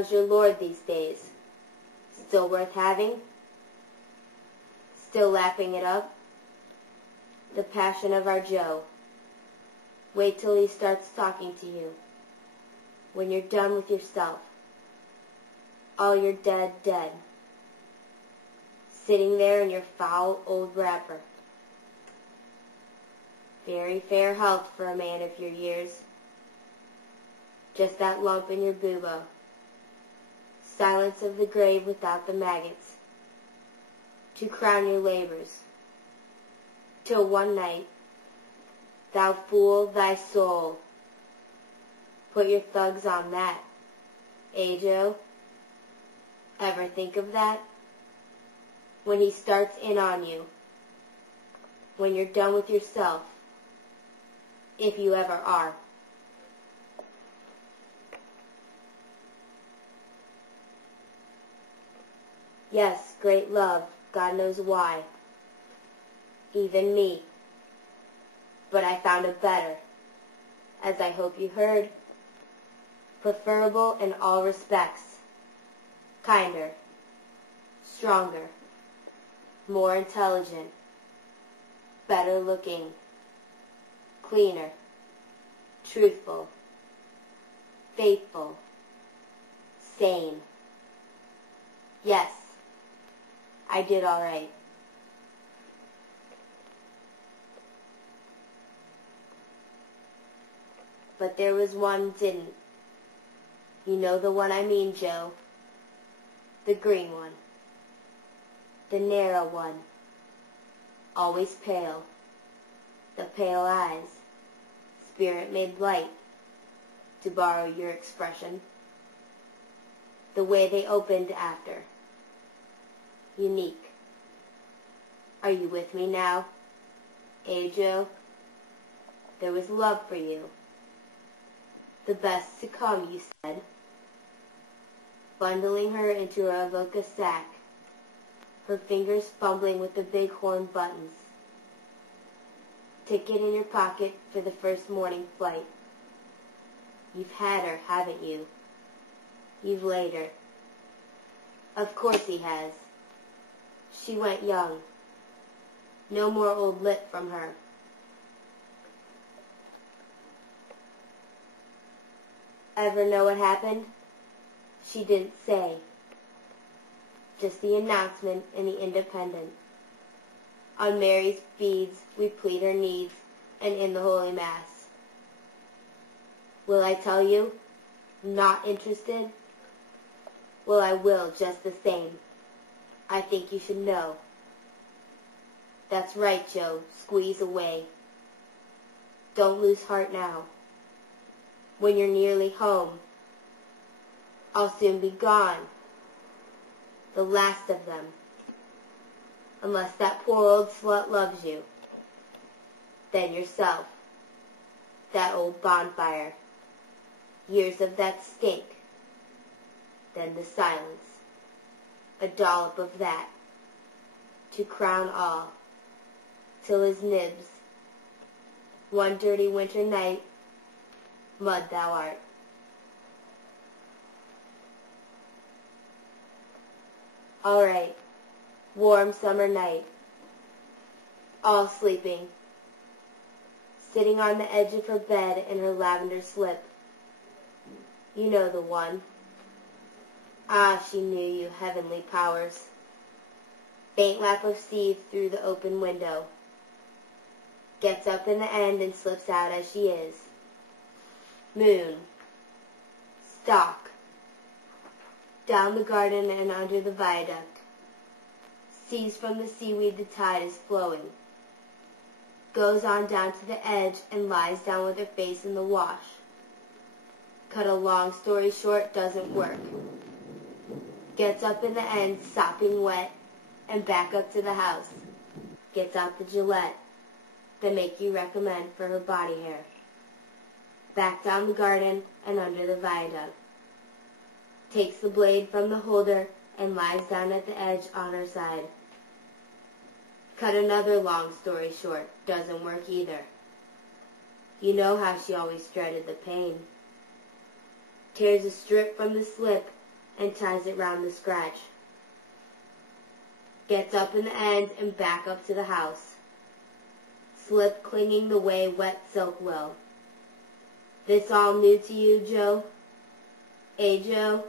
How's your Lord these days? Still worth having? Still lapping it up? The passion of our Joe. Wait till he starts talking to you. When you're done with yourself. All your dead. Sitting there in your foul old wrapper. Very fair health for a man of your years. Just that lump in your bubo. Silence of the grave without the maggots. To crown your labors. Till one night, thou fool thy soul. Put your thugs on that. Eh, Joe? Ever think of that? When he starts in on you. When you're done with yourself. If you ever are. Yes, great love, God knows why. Even me. But I found a better, as I hope you heard. Preferable in all respects. Kinder. Stronger. More intelligent. Better looking. Cleaner. Truthful. Faithful. Sane. Yes, I did all right. But there was one didn't. You know the one I mean, Joe. The green one. The narrow one. Always pale. The pale eyes. Spirit made light, to borrow your expression. The way they opened after. Unique. Are you with me now? Eh, Joe? There was love for you. The best to come, you said. Bundling her into her avoca sack, her fingers fumbling with the bighorn buttons. Ticket in your pocket for the first morning flight. You've had her, haven't you? You've laid her. Of course he has. She went young. No more old lip from her. Ever know what happened? She didn't say. Just the announcement in the Independent. On Mary's beads we plead her needs, and in the Holy Mass. Will I tell you? Not interested? Well, I will just the same. I think you should know. That's right, Joe. Squeeze away. Don't lose heart now. When you're nearly home, I'll soon be gone. The last of them. Unless that poor old slut loves you. Then yourself. That old bonfire. Years of that stink. Then the silence. A dollop of that. To crown all. Till his nibs. One dirty winter night. Mud thou art. All right. Warm summer night. All sleeping. Sitting on the edge of her bed in her lavender slip. You know the one. Ah, she knew you, heavenly powers. Faint lap of sea through the open window. Gets up in the end and slips out as she is. Moon. Stalk. Down the garden and under the viaduct. Sees from the seaweed the tide is flowing. Goes on down to the edge and lies down with her face in the wash. Cut a long story short, doesn't work. Gets up in the end, sopping wet, and back up to the house. Gets out the Gillette, that make you recommend for her body hair. Back down the garden and under the viaduct. Takes the blade from the holder and lies down at the edge on her side. Cut another long story short, doesn't work either. You know how she always dreaded the pain. Tears a strip from the slip and ties it round the scratch. Gets up in the end and back up to the house. Slip clinging the way wet silk will. This all new to you, Joe? Joe?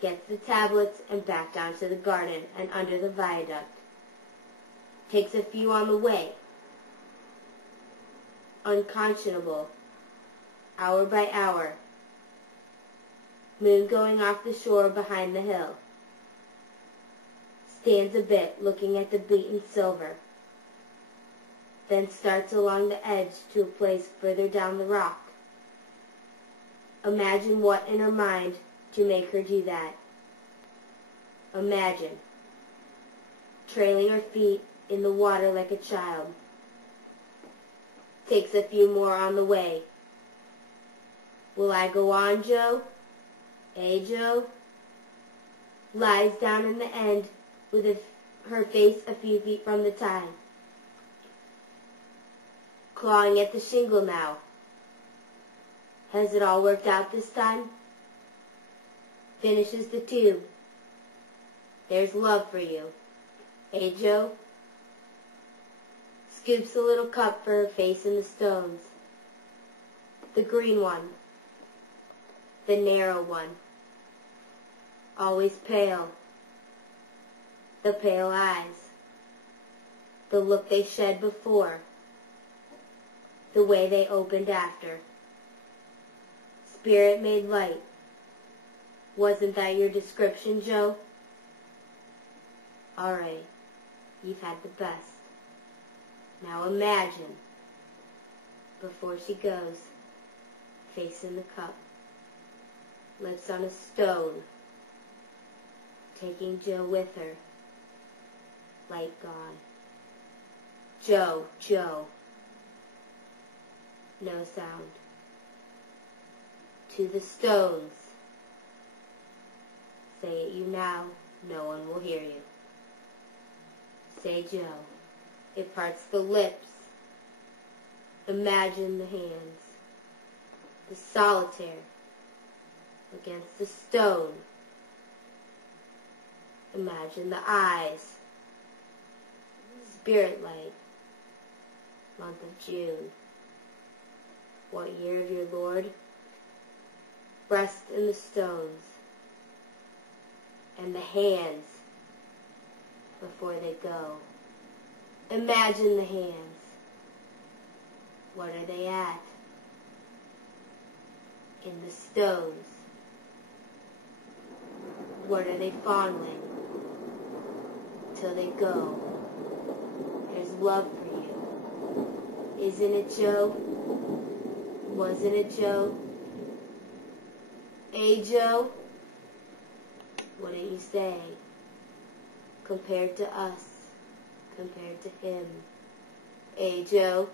Gets the tablets and back down to the garden and under the viaduct. Takes a few on the way. Unconscionable. Hour by hour. Moon going off the shore behind the hill. Stands a bit looking at the beaten silver. Then starts along the edge to a place further down the rock. Imagine what in her mind to make her do that. Imagine. Trailing her feet in the water like a child. Takes a few more on the way. Will I go on, Joe? Joe? Lies down in the end with her face a few feet from the tide. Clawing at the shingle now. Has it all worked out this time? Finishes the tube. There's love for you. Joe? Scoops a little cup for her face in the stones. The green one. The narrow one. Always pale. The pale eyes. The look they shed before. The way they opened after. Spirit made light. Wasn't that your description, Joe? All right. You've had the best. Now imagine, before she goes, face in the cup, lips on a stone, taking Joe with her, light gone. Joe, Joe. No sound. To the stones. Say it you now, no one will hear you. Say Joe. It parts the lips. Imagine the hands. The solitaire against the stone. Imagine the eyes. Spirit light. Month of June. What year of your Lord? Breast in the stones. And the hands before they go. Imagine the hands. What are they at? In the stones. What are they fondling? Till they go. There's love for you. Isn't it, Joe? Wasn't it, Joe? Joe? What did you say? Compared to us. Compared to him. Joe?